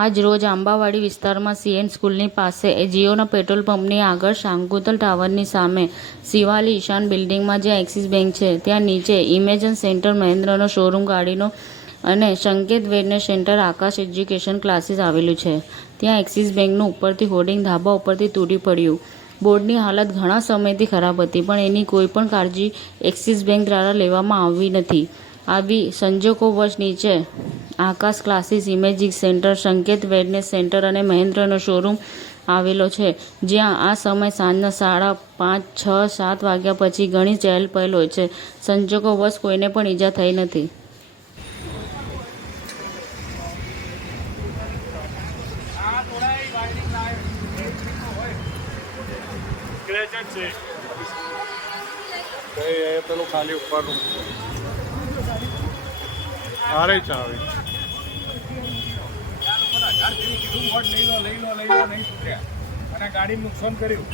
આજ રોજ આંબાવાડી વિસ્તારમાં સીએન સ્કૂલની પાસે જીઓના પેટ્રોલ પંપની આગળ શાંગુતલ ટાવરની સામે શિવાલી ઈશાન બિલ્ડિંગમાં જ્યાં એક્સિસ બેંક છે ત્યાં નીચે ઇમેજન સેન્ટર મહેન્દ્રનો શોરૂમ ગાડીનો અને સંકેત વેલનેસ સેન્ટર આકાશ એજ્યુકેશન ક્લાસીસ આવેલું છે. ત્યાં એક્સિસ બેંકનું ઉપરથી હોર્ડિંગ ધાબા ઉપરથી તૂટી પડ્યું. બોર્ડની હાલત ઘણા સમયથી ખરાબ હતી પણ એની કોઈ પણ કાળજી એક્સિસ બેંક દ્વારા લેવામાં આવી નથી. આવી સંજોગોવશ નીચે આકાશ ક્લાસીસ, ઇમેજિંગ સેન્ટર, સંકેત વેલનેસ સેન્ટર અને મહેન્દ્રનો શોરૂમ આવેલો છે, જ્યાં આ સમય સાંજના 5:30, 6, 7 વાગ્યા પછી ઘણી ચહેલપહેલ હોય છે. સંજોગોવશ કોઈને પણ ઈજા થઈ નથી. પેલું ખાલી ઉપરનું હારે ચાવે અને ગાડીને નુકસાન કર્યું.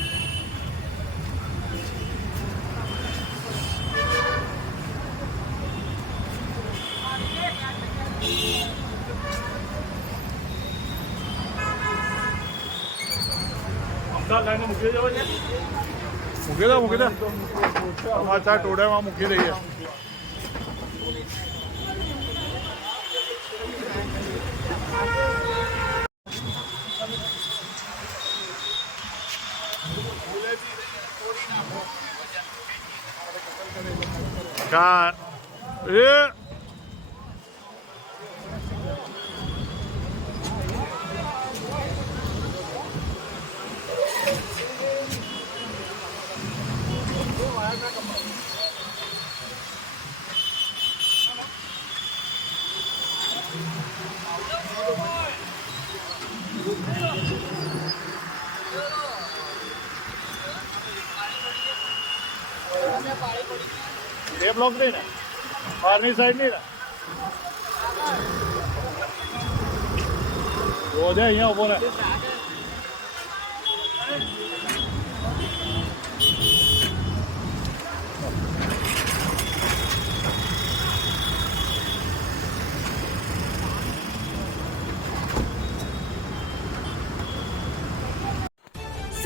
મૂકી દો સમાચાર ટોળામાં મૂકી દઈએ. એ બ્લોક નહીં ને બહારની સાઈડ નહીં ને રોજે અહીંયા ઉભો ને.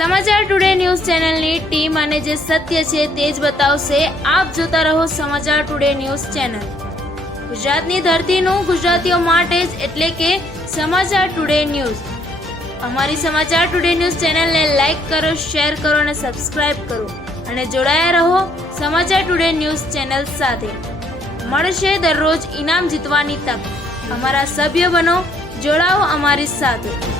સમાચાર ટુડે ન્યૂઝ ચેનલની ટીમ અને જે સત્ય છે તે જ બતાવશે. આપ જોતા રહો સમાચાર ટુડે ન્યૂઝ ચેનલ. ગુજરાતની ધરતીનું ગુજરાતીઓ માટે જ, એટલે કે સમાચાર ટુડે ન્યૂઝ. અમારી સમાચાર ટુડે ન્યૂઝ ચેનલને લાઈક કરો, શેર કરો અને સબસ્ક્રાઇબ કરો અને જોડાયા રહો સમાચાર ટુડે ન્યૂઝ ચેનલ સાથે. મળશે દરરોજ ઇનામ જીતવાની તક. અમારા સભ્ય બનો, જોડાઓ અમારી સાથે.